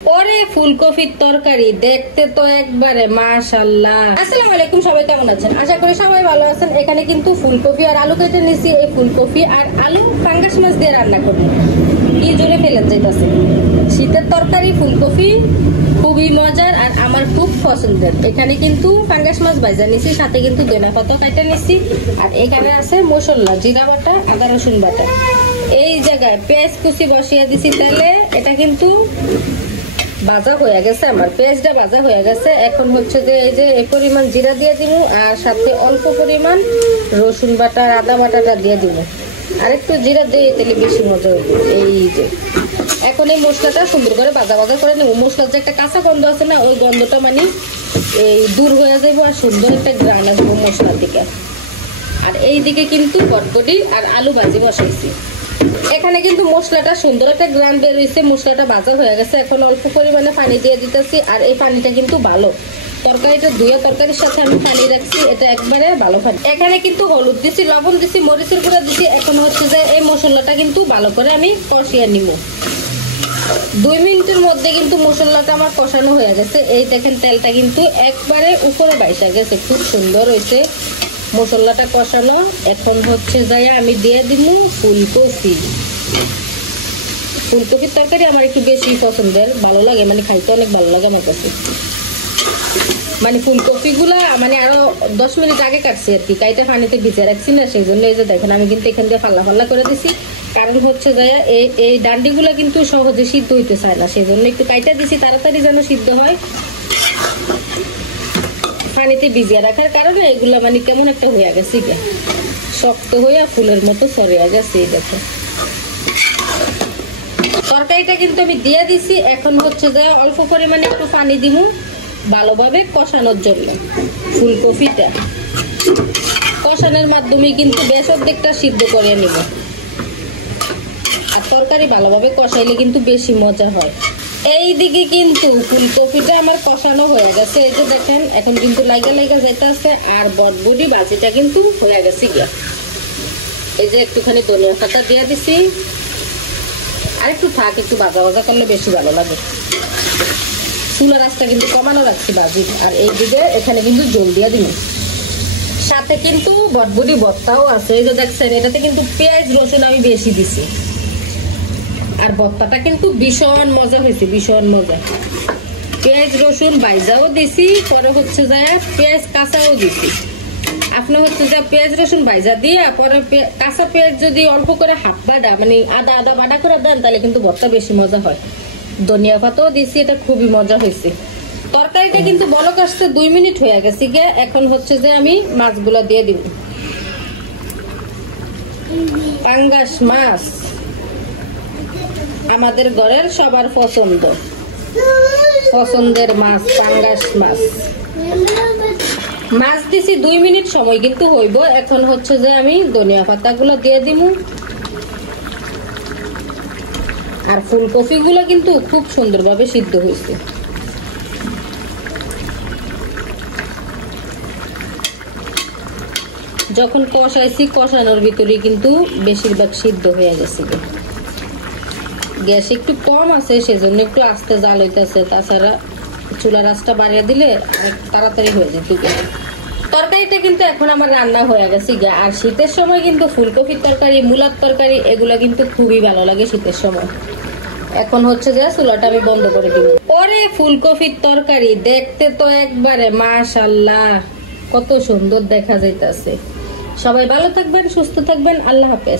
পরে ফুলকপির তরকারি দেখতে তো একবারে মাশাআল্লাহ। আসসালামু আলাইকুম, সবাই কেমন আছেন? আশা করি সবাই ভালো আছেন। এখানে কিন্তু ফুলকপি আর আলু কেটে নিয়েছি। এই ফুলকপি আর আলু পাঙ্গাস মাছ দিয়ে রান্না করব। কি জোরে ফেলে যাইতাছে। শীতের তরকারি ফুলকপি খুবই মজার আর আমার খুব পছন্দের। এখানে কিন্তু পাঙ্গাস মাছ ভাজা নিছি, সাথে কিন্তু ধনিয়া পাতা কাটা নিছি, আর এখানে আছে মশলা, জিরা বাটা, আদা রসুন বাটা। এই জায়গায় পেঁয়াজ কুচি বসিয়ে দিছি তেলে। এটা কিন্তু ভাজা হয়ে গেছে, আমার পেঁয়াজটা ভাজা হয়ে গেছে। এখন হচ্ছে যে এই যে এই পরিমাণ জিরা দিয়ে দিব, আর সাথে অল্প পরিমাণ রসুন বাটা আর আদা বাটাটা দিয়ে দিব। আর একটু জিরা দিয়ে তেলে বেশি মজা হবে। এই যে এখন এই মশলাটা সুন্দর করে ভাজা ভাজা করে নেব। মশলার যে একটা কাঁচা গন্ধ আছে না, ওই গন্ধটা মানে এই দূর হয়ে যাবো, আর সুন্দর একটা গ্রান আসবো মশলার দিকে। আর এই দিকে কিন্তু বটবটি আর আলু ভাজি বসাইছি। এখানে কিন্তু মশলাটা সুন্দর একটা গ্রান বের হয়েছে, মশলাটা ভাজা হয়ে গেছে। এখন অল্প পরিমাণে পানি দিয়ে দিতেছি, আর এই পানিটা কিন্তু ভালো। তরকারিটা ধুয়ে তরকারির সাথে আমি পানি রাখছি, এটা একবারে ভালো পানি। এখানে কিন্তু হলুদ দিছি, লবণ দিছি, মরিচের গুঁড়া দিছি। এখন হচ্ছে যে এই মশলাটা কিন্তু ভালো করে আমি কষিয়ে নিব। 2 মিনিটের মধ্যে কিন্তু মশলাটা আমার কষানো হয়ে গেছে। এই দেখেন তেলটা কিন্তু একবারে উপরে বাইসা গেছে, খুব সুন্দর হয়েছে মশলাটা কষানো। এখন হচ্ছে যাই আমি দিয়ে দিব ফুলকপি। ফুলকপির তরকারি আমার একটু বেশি পছন্দের, ভালো লাগে, মানে খাইতে অনেক ভালো লাগে আমার কাছে। মানে ফুলকপিগুলা মানে আরো 10 মিনিট আগে কাটছি আর কি, কাইটা পানিতে ভিজে রাখছি না, সেই জন্য এই যে দেখেন আমি কিন্তু এখান দিয়ে পাল্লা পাল্লা করে দিছি। কারণ হচ্ছে যায় এই ডান্ডিগুলা কিন্তু সহজে সিদ্ধ হইতে চায় না, সেই জন্য একটু কাইটা দিছি তাড়াতাড়ি যেন সিদ্ধ হয়। পানিতে ভিজিয়ে রাখার কারণে এগুলা মানে কেমন একটা হয়ে গেছে, শক্ত হইয়া ফুলের মতো সরিয়া গেছে। এই দেখো তরকারিটা কিন্তু আমি দিয়ে দিছি। এখন হচ্ছে যে অল্প পরিমাণে একটু পানি দিব ভালোভাবে কষানোর জন্য। ফুলকপিটা কষানোর মাধ্যমে কিন্তু বেশ অর্ধেকটা সিদ্ধ করে নিব। আর তরকারি ভালোভাবে কষাইলে কিন্তু বেশি মজা হয়। এইদিকে কিন্তু ফুলকপিটা আমার কষানো হয়ে গেছে। এই যে দেখেন এখন কিন্তু লাইগা লাইগা যেতে আছে, আর বটবটি ভাজিটা কিন্তু হয়ে গেছে গিয়া। এই যে একটুখানি ধনিয়া পাতা দিয়ে দিছি, আর একটু থাক, একটু ভাজা ভাজা করলে বেশি ভালো লাগে। চুলার আঁচটা কিন্তু কমানো রাখছি ভাজি। আর এই দিকে এখানে কিন্তু জল দিয়ে দিন, সাথে কিন্তু বটবটি ভর্তাও আছে। এই যে দেখছেন এটাতে কিন্তু পেঁয়াজ রসুন আমি বেশি দিছি, আর ভর্তাটা কিন্তু ভীষণ মজা হয়েছে, ভীষণ মজা। পেঁয়াজ রসুন ভাইজাও দিছি, পরে হচ্ছে যায় পেঁয়াজ কাঁচাও দিছি। আপনি হচ্ছে যা পেঁয়াজ রসুন ভাইজা দিয়ে পরে কাঁচা পেঁয়াজ যদি অল্প করে হাফ বাটা মানে আদা আদা বাটা করে দেন, তাহলে কিন্তু ভর্তা বেশি মজা হয়। ধনিয়া পাতাও দিছি, এটা খুবই মজা হয়েছে। তরকারিটা কিন্তু বলক আসতে 2 মিনিট হয়ে গেছে গিয়ে। এখন হচ্ছে যে আমি মাছগুলো দিয়ে দিব। পাঙ্গাস মাছ আমাদের ঘরের সবার পছন্দের মাছ, পাঙ্গাস মাছ। মাছ দিছি 2 মিনিট সময় কিন্তু হইব। এখন হচ্ছে যে আমি ধনিয়া পাতাগুলো দিয়ে দিব, আর ফুলকপি গুলো কিন্তু খুব সুন্দরভাবে সিদ্ধ হয়েছে। যখন কষাইছি কষানোর ভিতরে কিন্তু বেশিরভাগ সিদ্ধ হয়ে গেছে। গ্যাস একটু কম আছে, সেজন্য একটু আস্তে জাল হইতেছে। তাছাড়া চুলার আঁচটা বাড়িয়ে দিলে তাড়াতাড়ি হয়ে যেত। তরকারিটা কিন্তু এখন আমার রান্না হয়ে গেছে। আর শীতের সময় কিন্তু ফুলকপির তরকারি, মূলার তরকারি এগুলা কিন্তু খুবই ভালো লাগে শীতের সময়। এখন হচ্ছে যে চুলাটা আমি বন্ধ করে দিব। পরে ফুলকপির তরকারি দেখতে তো একবারে মাশাআল্লাহ, কত সুন্দর দেখা যাইতাছে। সবাই ভালো থাকবেন, সুস্থ থাকবেন, আল্লাহ হাফেজ।